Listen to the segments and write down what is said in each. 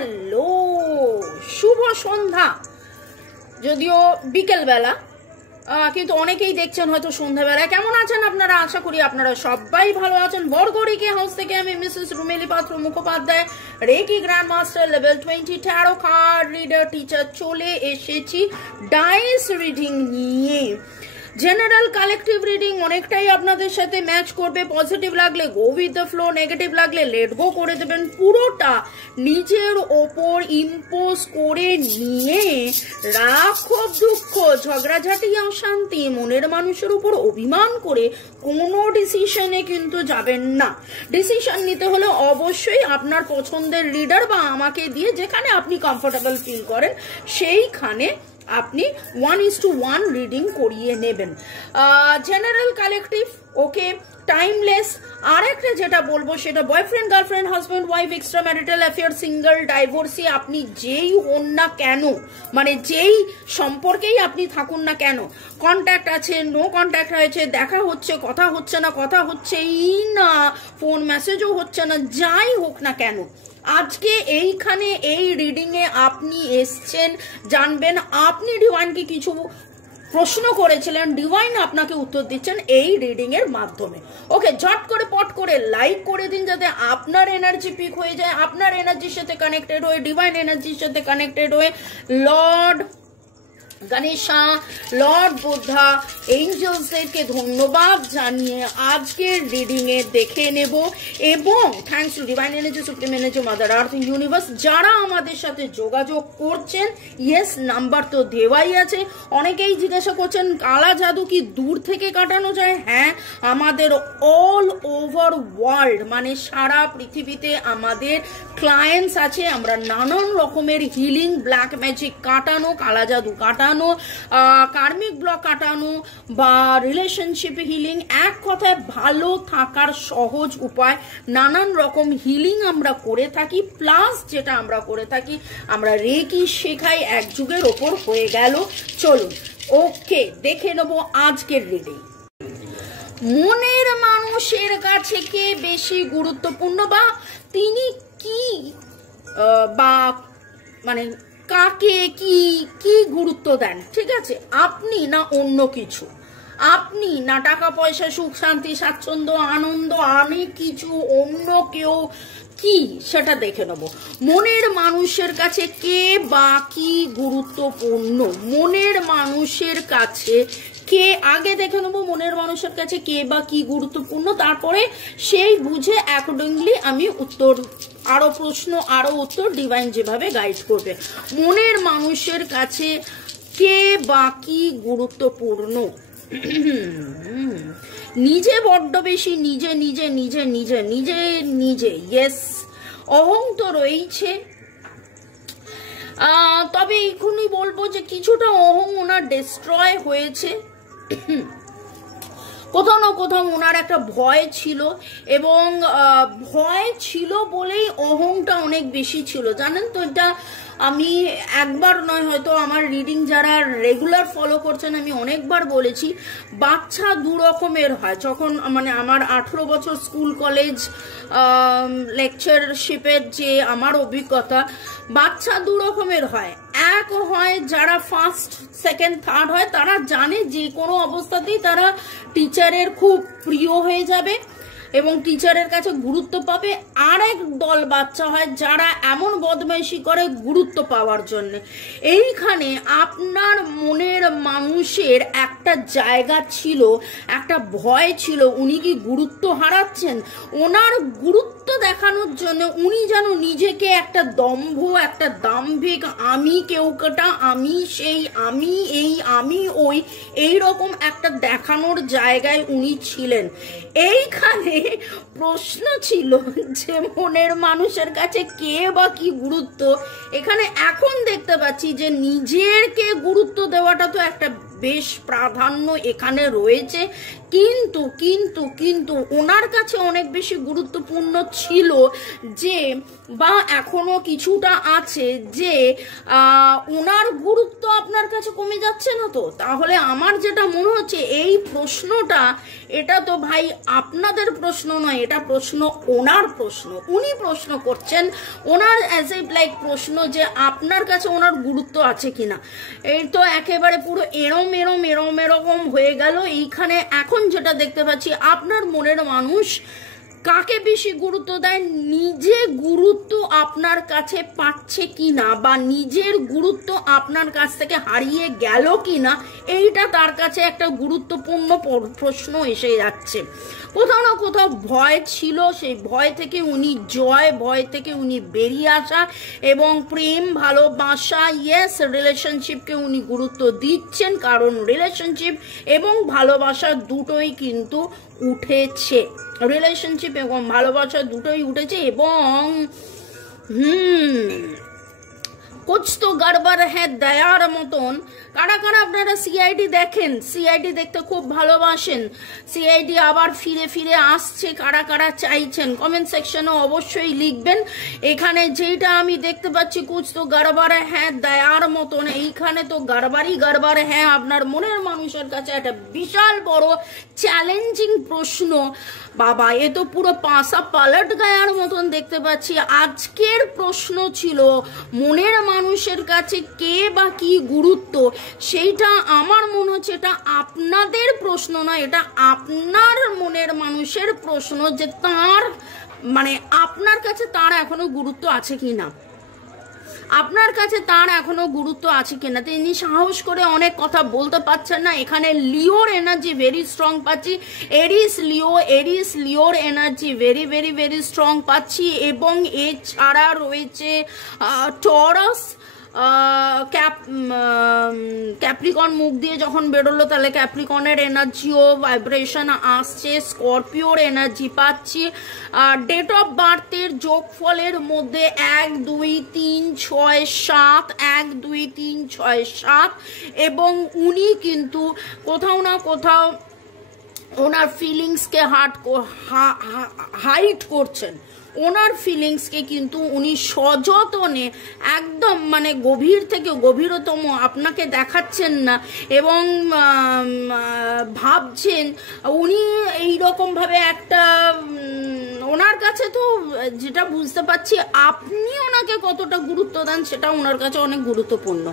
Hello, শুভ সন্ধ্যা, যদিও বিকেল বেলা, কিন্তু অনেকেই দেখছেন হয়তো সন্ধ্যাবেলায়। কেমন আছেন আপনারা? আশা করি আপনারা সবাই ভালো আছেন। বড়গড়িকে হাউস থেকে আমি Mrs Rumeli Patra Mukhopadhyay, reiki grand master level 20 tarot card reader teacher, চলে এসেছি ডাইস রিডিং নিয়ে। জেনারেল কালেকটিভ রিডিং অনেকটাই আপনাদের সাথে ম্যাচ করবে। পজিটিভ লাগলে go with the flow, negative লাগলে লেট গো করে দেবেন। পুরোটা নিজের ওপর ইম্পোজ করে নিয়ে রাগ, ক্ষোভ, দুঃখ, ঝগড়াঝাটি, অশান্তি, মনের মানুষের উপর অভিমান করে কোনো ডিসিশনে কিন্তু যাবেন না। ডিসিশন নিতে হলে অবশ্যই আপনার পছন্দের রিডার বা আমাকে দিয়ে যেখানে আপনি কমফোর্টেবল ফিল করেন সেইখানে আপনি 1:1 রিডিং করিয়ে নেবেন। জেনারেল কালেকটিভ ওকে, টাইমলেস। আর একটা যেটা বলবো সেটা boyfriend, girlfriend, husband, wife, extra marital affair, single, divorcee, আপনি যেই হন না কেন, মানে যেই সম্পর্কেই আপনি থাকুন না কেন, কন্ট্যাক্ট আছে, নো কন্ট্যাক্ট হয়েছে, দেখা হচ্ছে, কথা হচ্ছে না, কথা হচ্ছেই না, ফোন মেসেজও হচ্ছে না, যাই হোক না কেন, আজকে এইখানে এই রিডিং এ আপনি এসছেন, জানবেন আপনি ডিভাইনকে কিছু প্রশ্ন করেছিলেন, ডিভাইন আপনাকে উত্তর দিচ্ছেন এই রিডিং এর মাধ্যমে। ওকে, ঝট করে পট করে লাইক করে দিন যাতে আপনার এনার্জি পিক হয়ে যায়, আপনার এনার্জির সাথে কানেক্টেড হয়ে, ডিভাইন এনার্জির সাথে কানেক্টেড হয়ে লর্ড গণেশা, লর্ড বুদ্ধা, এঞ্জেলসদেরকে ধন্যবাদ জানিয়ে আজকের রিডিং এ দেখে নেব। এবং thanks to divine energy, supreme energy, mother earth, universe, যারা আমাদের সাথে যোগাযোগ করছেন। ইয়েস, নাম্বার তো দেওয়াই আছে। অনেকেই জিজ্ঞাসা করছেন কালা জাদু কি দূর থেকে কাটানো যায়? হ্যাঁ, আমাদের অল ওভার ওয়ার্ল্ড, মানে সারা পৃথিবীতে আমাদের ক্লায়েন্টস আছে। আমরা নানান রকমের হিলিং, ব্ল্যাক ম্যাজিক কাটানো, কালা জাদু কাটানো, কার্মিক ব্লক কাটানো বা রিলেশনশিপ হিলিং, এক কথায় ভালো থাকার সহজ উপায়, নানান রকম হিলিং আমরা করে থাকি। প্লাস যেটা আমরা করে থাকি, আমরা রেকি শেখাই, এক যুগের ওপর হয়ে গেল। চলুন ওকে দেখে নেব আজকের রিডিং। মনের মানুষের কাছে কে বেশি গুরুত্বপূর্ণ, বা তিনি কি বা মানে কাকে কি কি গুরুত্ব দেন? ঠিক আছে, আপনি না অন্য কিছু, আপনি না টাকা পয়সা, সুখ শান্তি, স্বাচ্ছন্দ্য, আনন্দ, অনেক কিছু, অন্য কেউ কি, সেটা দেখে নেব। মনের মানুষের কাছে কে বা কি গুরুত্বপূর্ণ? মনের মানুষের কাছে কে, আগে দেখে নেব মনের মানুষের কাছে কে বা কি গুরুত্বপূর্ণ, তারপরে সেই বুঝে অ্যাকর্ডিংলি আমি উত্তর, আরো প্রশ্ন, আরো উত্তর ডিভাইন যেভাবে গাইড করবে। মনের মানুষের কাছে কে বা কি গুরুত্বপূর্ণ? নিজে বড্ড বেশি, নিজে নিজে নিজে নিজে নিজে নিজে, ইয়েস, অহং তো রয়েছে। তবে এখনই বলবো যে কিছুটা অহং ওনার ডিস্ট্রয় হয়েছে। কোথাও না কোথাও ওনার একটা ভয় ছিল, এবং ভয় ছিল বলেই অহংটা অনেক বেশি ছিল, জানেন তো। এটা আমি একবার নয়, হয়তো আমার রিডিং যারা রেগুলার ফলো করছেন আমি অনেকবার বলেছি, বাচ্চা দু রকমের হয়। যখন মানে আমার 18 বছর স্কুল কলেজ লেকচারশিপের যে আমার অভিজ্ঞতা, বাচ্চা দু রকমের হয়। এক হয় যারা ফার্স্ট, সেকেন্ড, থার্ড হয়, তারা জানে যে কোনো অবস্থাতেই তারা টিচারের খুব প্রিয় হয়ে যাবে এবং টিচারের কাছে গুরুত্ব পাবে। আর এক দল বাচ্চা হয় যারা এমন বদমাইশি করে গুরুত্ব পাওয়ার জন্য। এইখানে আপনার মনের মানুষের একটা জায়গা ছিল, একটা ভয় ছিল, উনি কি গুরুত্ব হারাচ্ছেন? ওনার গুরুত্ব দেখানোর জন্য উনি যেন নিজেকে একটা দম্ভ, একটা দাম্ভিক, আমি কেউটা, আমি সেই, আমি এই, আমি ওই, এইরকম একটা দেখানোর জায়গায় উনি ছিলেন। এইখানে প্রশ্ন ছিল যে মনের মানুষের কাছে কে বা কি গুরুত্ব। এখানে এখন দেখতে পাচ্ছি যে নিজেরকে গুরুত্ব দেওয়াটা তো একটা বেশ প্রাধান্য এখানে রয়েছে, কিন্তু কিন্তু কিন্তু ওনার কাছে অনেক বেশি গুরুত্বপূর্ণ ছিল যে, বা এখনো কিছুটা আছে যে ওনার গুরুত্ব আপনার কাছে কমে যাচ্ছে না তো? তাহলে আমার যেটা মনে হচ্ছে এই প্রশ্নটা, এটা তো ভাই আপনাদের প্রশ্ন নয়, এটা প্রশ্ন ওনার প্রশ্ন। উনি প্রশ্ন করছেন, ওনার অ্যাজ এ লাইক প্রশ্ন যে আপনার কাছে ওনার গুরুত্ব আছে কিনা। এই তো একেবারে পুরো এরকম হয়ে গেল। এইখানে এখন যেটা দেখতে পাচ্ছি, আপনার মনের মানুষ কাকে বেশি গুরুত্ব দেয়, নিজে গুরুত্ব আপনার কাছে পাচ্ছে কিনা, বা নিজের গুরুত্ব আপনার কাছ থেকে হারিয়ে গেল কিনা, এইটা তার কাছে একটা গুরুত্বপূর্ণ প্রশ্ন এসে যাচ্ছে। কোথাও না কোথাও ভয় ছিল, সেই ভয় থেকে উনি ভয় থেকে উনি বেরিয়ে আসা, এবং প্রেম ভালোবাসা, ইয়েস রিলেশনশিপকে উনি গুরুত্ব দিচ্ছেন, কারণ রিলেশনশিপ এবং ভালোবাসা দুটোই কিন্তু উঠেছে, রিলেশনশিপ এবং ভালোবাসা দুটোই উঠেছে। এবং কুছ তো গড়বড় হ্যাঁ দয়ার মতন। কারা কারা আপনারা সিআইডি দেখেন, সিআইডি দেখতে খুব ভালোবাসেন, সিআইডি আবার ফিরে ফিরে আসছে, কারা কারা চাইছেন কমেন্ট সেকশনে অবশ্যই লিখবেন। এখানে যেটা আমি দেখতে পাচ্ছি কুছ তো গড়বড় হ্যাঁ দয়ার মতন, এইখানে তো গড়বড় হ্যাঁ আপনার মনের মানুষের কাছে একটা বিশাল বড় চ্যালেঞ্জিং প্রশ্ন। বাবা, এ তো পুরো পাশা পালট গায়ার মতন দেখতে পাচ্ছি। আজকের প্রশ্ন ছিল মনের মানুষের কাছে কে বা কি গুরুত্ব, সেইটা আমার মনে হচ্ছে এটা আপনাদের প্রশ্ন নয়, এটা আপনার মনের মানুষের প্রশ্ন, যে তার মানে আপনার কাছে তার এখনো গুরুত্ব আছে কিনা, আপনার কাছে তার এখনো গুরুত্ব আছে কিনা। তিনি সাহস করে অনেক কথা বলতে পারছেন না। এখানে লিওর এনার্জি ভেরি স্ট্রং পাচ্ছি, এরিস লিওর energy very very very strong পাচ্ছি। এবং এছাড়া রয়েছে টরাস, ক্যাপ্রিকন মুখ দিয়ে যখন বেরোলো, তাহলে ক্যাপ্রিকনের এনার্জিও ভাইব্রেশন আসছে, স্করপিওর এনার্জি পাচ্ছি। ডেট অফ বার্থের যোগফলের মধ্যে 1 2 3 6 7, 1 2 3 6 7, এবং উনি কিন্তু কোথাও না কোথাও ওনার ফিলিংসকে হাইড করছেন, ওনার ফিলিংসকে কিন্তু উনি সযত্নে একদম মানে গভীর থেকে গভীরতম আপনাকে দেখাচ্ছেন না, এবং ভাবছেন উনি এইরকমভাবে একটা ওনার কাছে তো যেটা বুঝতে পারছি, আপনি ওনাকে কতটা গুরুত্ব দেন সেটা ওনার কাছে অনেক গুরুত্বপূর্ণ।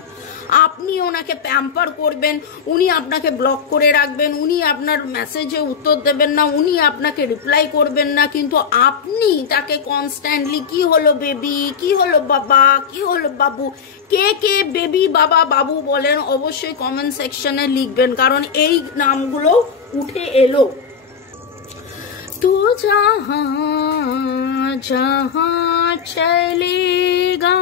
আপনি ওনাকে প্যাম্পার করবেন, উনি আপনাকে ব্লক করে রাখবেন, উনি আপনার মেসেজে উত্তর দেবেন না, উনি আপনাকে রিপ্লাই করবেন না, কিন্তু আপনি তাকে কনস্ট্যান্টলি কি হলো বেবি, কি হলো বাবা, কি হলো বাবু, কে কে বেবি বাবা বাবু বলেন অবশ্যই কমেন্ট সেকশনে লিখবেন, কারণ এই নামগুলো উঠে এলো। तू जहाँ जहाँ चलेगा,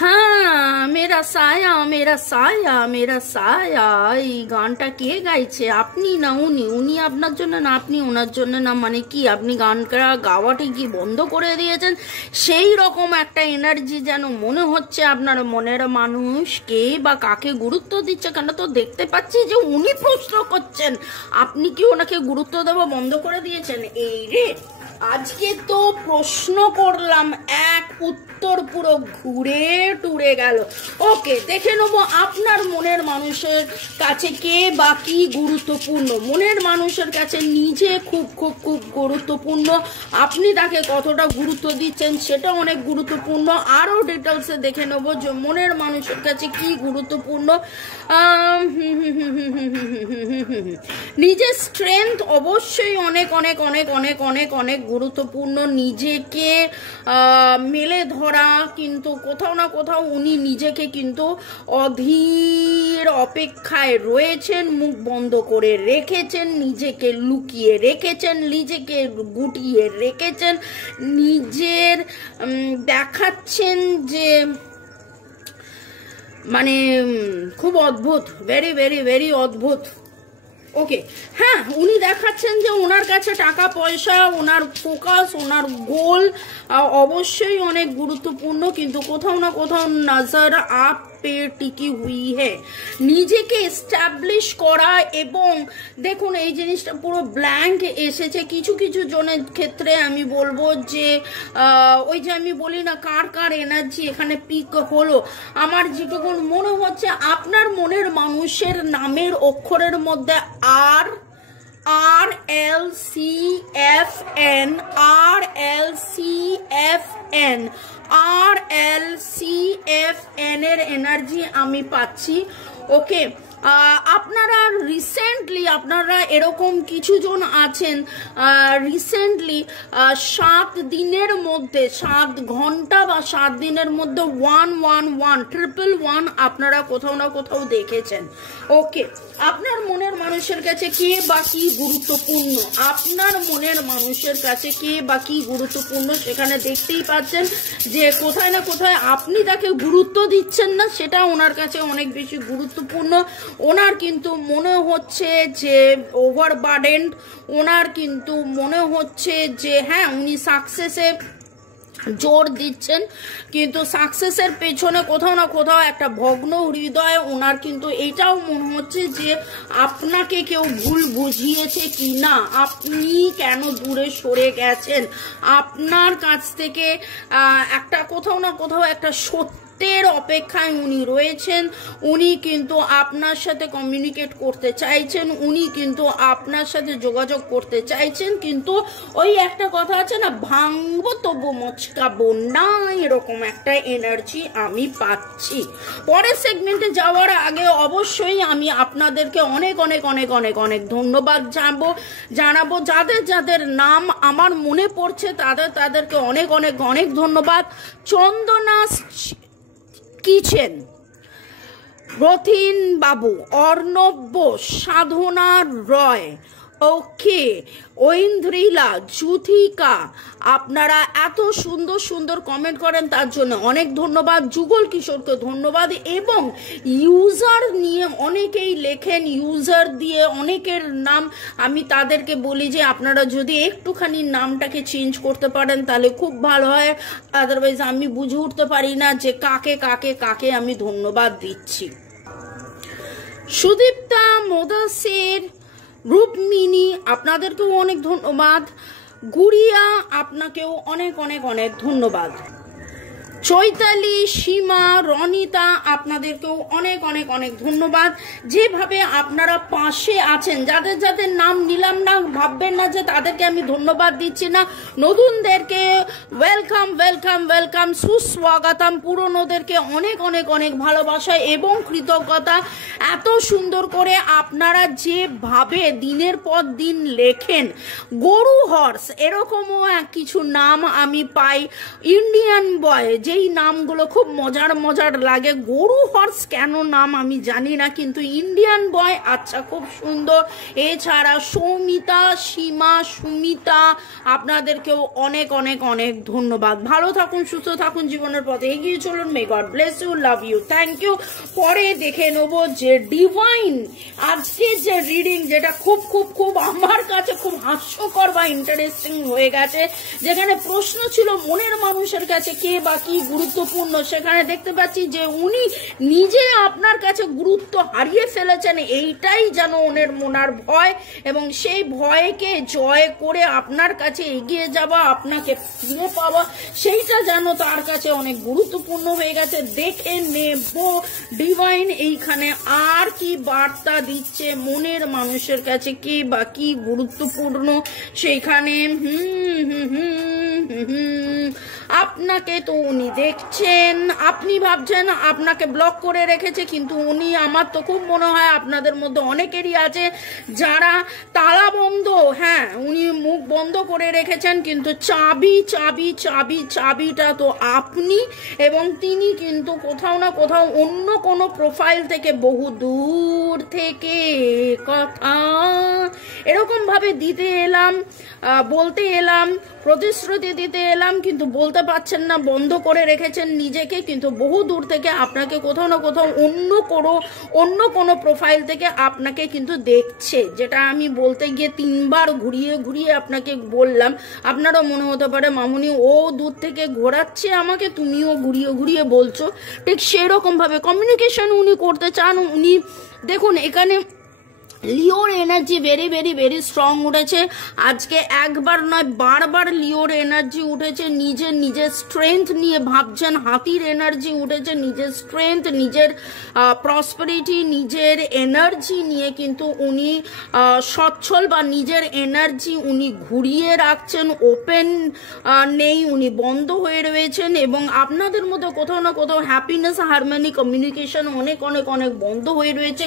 হ্যাঁ মেরা সায়া মেরা সায়া মেরা সায়া, এই গানটা কে গাইছে? আপনি না উনি? উনি আপনার জন্য না আপনি ওনার জন্য না? মানে কি আপনি গানটা গাওয়াটি কি বন্ধ করে দিয়েছেন? সেই রকম একটা এনার্জি যেন মনে হচ্ছে আপনার মনের মানুষ কে বা কাকে গুরুত্ব দিচ্ছে। কেন তো দেখতে পাচ্ছি যে উনি প্রশ্ন করছেন, আপনি কি ওনাকে গুরুত্ব দেওয়া বন্ধ করে দিয়েছেন? এই রে, আজকে তো প্রশ্ন করলাম, এক উত্তর পুরো ঘুরে টুরে গেল। ওকে, দেখে নেবো আপনার মনের মানুষের কাছে কে বা কি গুরুত্বপূর্ণ। মনের মানুষের কাছে নিজে খুব খুব খুব গুরুত্বপূর্ণ, আপনি তাকে কতটা গুরুত্ব দিচ্ছেন সেটা অনেক গুরুত্বপূর্ণ। আরও ডিটেলসে দেখে নেবো যে মনের মানুষের কাছে কি গুরুত্বপূর্ণ। নিজের স্ট্রেংথ অবশ্যই অনেক অনেক অনেক অনেক অনেক অনেক গুরুত্বপূর্ণ, নিজেকে মেলে ধরা, কিন্তু কোথাও না কোথাও উনি নিজেকে কিন্তু অধীর অপেক্ষায় রয়েছেন, মুখ বন্ধ করে রেখেছেন, নিজেকে লুকিয়ে রেখেছেন, নিজেকে গুটিয়ে রেখেছেন, নিজের দেখাচ্ছেন যে মানে খুব অদ্ভুত, ভেরি ভেরি ভেরি অদ্ভুত। ওকে, হ্যাঁ উনি দেখাচ্ছেন যে ওনার কাছে টাকা পয়সা, ওনার ফোকাস, ওনার গোল অবশ্যই অনেক গুরুত্বপূর্ণ, কিন্তু কোথাও না কোথাও নজর আপ पे टिकी हुई है। নিজেকে এস্টাবলিশ করা, এবং দেখুন এই জিনিসটা পুরো ব্ল্যাঙ্ক এসেছে। কিছু কিছু জনের ক্ষেত্রে আমি বলবো যে ওই যে আমি বলি না কার কার এনার্জি এখানে পিক হলো, আমার যেটুকু মনে হচ্ছে আপনার মনের মানুষের নামের অক্ষরের মধ্যে আর RLCFN এর এনার্জি আমি পাচ্ছি। ওকে, আপনারা রিসেন্টলি আপনারা এরকম কিছু জন আছেন রিসেন্টলি 7 দিনের মধ্যে 7 ঘন্টা বা 7 দিনের মধ্যে 111 আপনারা কোথাও না কোথাও দেখেছেন। ওকে, আপনার মনের মানুষের কাছে কে বা কি গুরুত্বপূর্ণ, আপনার মনের মানুষের কাছে কে বা কি গুরুত্বপূর্ণ সেখানে দেখতেই পাচ্ছেন যে কোথায় না কোথায় আপনি তাকে গুরুত্ব দিচ্ছেন না, সেটা ওনার কাছে অনেক বেশি গুরুত্বপূর্ণ। ওনার কিন্তু মনে হচ্ছে যে ওভারবার্ডেন্ড, ওনার কিন্তু মনে হচ্ছে যে হ্যাঁ উনি সাকসেসে জোর দিচ্ছেন, কিন্তু সাকসেসের পেছনে কোথাও না কোথাও একটা ভগ্ন হৃদয় ওনার কিন্তু এইটাও মনে হচ্ছে যে আপনাকে কেউ ভুল বুঝিয়েছে কি না, আপনি কেন দূরে সরে গেছেন, আপনার কাছ থেকে একটা কোথাও না কোথাও একটা সত্যের অপেক্ষায় উনি রয়েছেন। উনি কিন্তু আপনার সাথে কমিউনিকেট করতে চাইছেন, উনি কিন্তু আপনার সাথে যোগাযোগ করতে চাইছেন, কিন্তু ওই একটা কথা আছে না, ভাঙবো তবু মচকাবো না, এরকম একটা এনার্জি আমি পাচ্ছি। পরের সেগমেন্টে যাওয়ার আগে অবশ্যই আমি আপনাদেরকে অনেক অনেক অনেক অনেক অনেক ধন্যবাদ জানাবো। যাদের যাদের নাম আমার মনে পড়ছে তাদেরকে অনেক অনেক অনেক ধন্যবাদ। চন্দনা কিচেন, রথিন বাবু, অর্ণব বোস, সাধনা রয়, ওকে, ঐন্দ্রিলা, যুথিকা, আপনারা এত সুন্দর সুন্দর কমেন্ট করেন তার জন্য অনেক ধন্যবাদ। যুগল কিশোরকে ধন্যবাদ। এবং ইউজার নিয়ে অনেকেই লেখেন, ইউজার দিয়ে অনেকের নাম আমি তাদেরকে বলি যে আপনারা যদি একটুখানি নামটাকে চেঞ্জ করতে পারেন তাহলে খুব ভালো হয়, আদারওয়াইজ আমি বুঝে উঠতে পারি না যে কাকে কাকে কাকে আমি ধন্যবাদ দিচ্ছি। সুদীপ্তা, মোদাসির, রূপমিনী, আপনাদেরকেও অনেক ধন্যবাদ। গুড়িয়া, আপনাকেও অনেক অনেক অনেক ধন্যবাদ। চৈতালি, সীমা, রনিতা, আপনাদেরকেও অনেক অনেক অনেক ধন্যবাদ। যেভাবে আপনারা পাশে আছেন, যাদের যাদের নাম নিলাম না ভাববেন না যে তাদেরকে আমি ধন্যবাদ দিচ্ছি না। নতুনদেরকে ওয়েলকাম ওয়েলকাম ওয়েলকাম, সুস্বাগতম। পুরনোদেরকে অনেক অনেক অনেক ভালোবাসা এবং কৃতজ্ঞতা। এত সুন্দর করে আপনারা যেভাবে দিনের পর দিন লেখেন, গরু হর্স এরকমও কিছু নাম আমি পাই, ইন্ডিয়ান বয়, যেই নামগুলো খুব মজার মজার লাগে। গরু হর্স কেন নাম আমি জানি না, কিন্তু ইন্ডিয়ান বয় আচ্ছা খুব সুন্দর। এছাড়া সৌমিতা, সীমা, সুমিতা, আপনাদেরকেও অনেক অনেক অনেক ধন্যবাদ। ভালো থাকুন, সুস্থ থাকুন, জীবনের পথে এগিয়ে চলুন। May God bless you, love you, thank you. পরে দেখে নেব যে ডিভাইন আজকে যে রিডিং, যেটা খুব খুব খুব আমার কাছে খুব হাস্যকর বা ইন্টারেস্টিং হয়ে গেছে, যেখানে প্রশ্ন ছিল মনের মানুষের কাছে কে বা কি গুরুত্বপূর্ণ, সেখানে দেখতে পাচ্ছি যে উনি নিজে আপনার কাছে গুরুত্ব হারিয়ে ফেলেছেন। এইটাই যেন ওনার ভয়, এবং সেই ভয়কে জয় করে আপনার কাছে এগিয়ে যাওয়া, আপনাকে ফিরে পাওয়া, সেইটা যেন তার কাছে অনেক গুরুত্বপূর্ণ হয়ে গেছে। দেখে নেব ডিভাইন এইখানে আর কি বার্তা দিচ্ছে, মনের মানুষের কাছে কে বা কি গুরুত্বপূর্ণ সেইখানে। আপনাকে তো উনি দেখছেন, আপনি ভাবছেন আপনাকে ব্লক করে রেখেছে, কিন্তু উনি, আমার তো খুব মনে হয় আপনাদের মধ্যে অনেকেরই আছে যারা তালা বন্ধ, হ্যাঁ উনি মুখ বন্ধ করে রেখেছেন, কিন্তু চাবিটা তো আপনি, এবং তিনি কিন্তু কোথাও না কোথাও অন্য কোনো প্রোফাইল থেকে বহু দূর থেকে কথা এরকম ভাবে দিতে এলাম, বলতে এলাম, প্রতিশ্রুতি দিতে এলাম, কিন্তু বলতে পারছেন না, বন্ধ করে করে রেখেছেন নিজেকে, কিন্তু বহু দূর থেকে আপনাকে কোথাও না কোথাও অন্য কোনো প্রোফাইল থেকে আপনাকে কিন্তু দেখছে, যেটা আমি বলতে গিয়ে 3 বার ঘুরিয়ে ঘুরিয়ে আপনাকে বললাম। আপনারও মনে হতে পারে মামুনি ও দূর থেকে ঘোরাচ্ছে আমাকে, তুমিও ঘুরিয়ে ঘুরিয়ে বলছো, ঠিক সেরকম ভাবে কমিউনিকেশন উনি করতে চান। উনি দেখুন এখানে লিওর energy very very very strong উঠেছে আজকে, একবার নয় বারবার লিওর এনার্জি উঠেছে। নিজের স্ট্রেংথ নিয়ে ভাবছেন, হাতির এনার্জি উঠেছে, নিজের স্ট্রেংথ, নিজের প্রসপারিটি, নিজের এনার্জি নিয়ে কিন্তু উনি সচ্ছল, বা নিজের এনার্জি উনি ঘুরিয়ে রাখছেন, ওপেন নেই, উনি বন্ধ হয়ে রয়েছেন। এবং আপনাদের মধ্যে কোথাও না কোথাও হ্যাপিনেস, হারমোনি, কমিউনিকেশন অনেক অনেক অনেক বন্ধ হয়ে রয়েছে।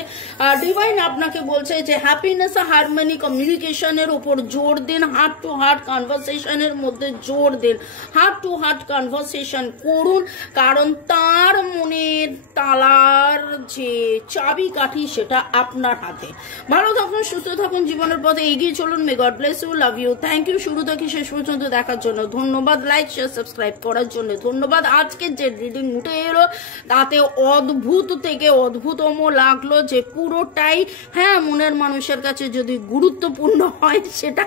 ডিভাইন আপনাকে বলছে যে হ্যাপিনেস, হারমোনি, কমিউনিকেশনের উপর জোর দিন, হার্ট টু হার্ট কনভারসেশনের মধ্যে জোর দিন, হার্ট টু হার্ট কনভারসেশন করুন, কারণ তার মনের তালার যে চাবি কাঠি সেটা আপনার হাতে। ভালো থাকুন, সুস্থ থাকুন, জীবনের পথে এগিয়ে চলুন। May God bless you, love you, thank you শুরু থেকে শেষ পর্যন্ত দেখার জন্য ধন্যবাদ, লাইক শেয়ার সাবস্ক্রাইব করার জন্য ধন্যবাদ। আজকের যে রিডিং উঠে এলো তাতে অদ্ভুত থেকে অদ্ভুতম লাগলো, যে পুরোটাই হ্যাঁ মনের মানুষের কাছে যদি গুরুত্বপূর্ণ হয়, সেটা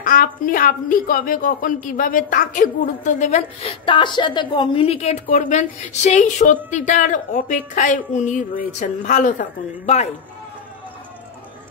আপনি কবে কখন কিভাবে তাকে গুরুত্ব দেবেন, তার সাথে কমিউনিকেট করবেন, সেই সত্যিটার অপেক্ষায় উনি রয়েছেন। ভালো থাকুন, বাই।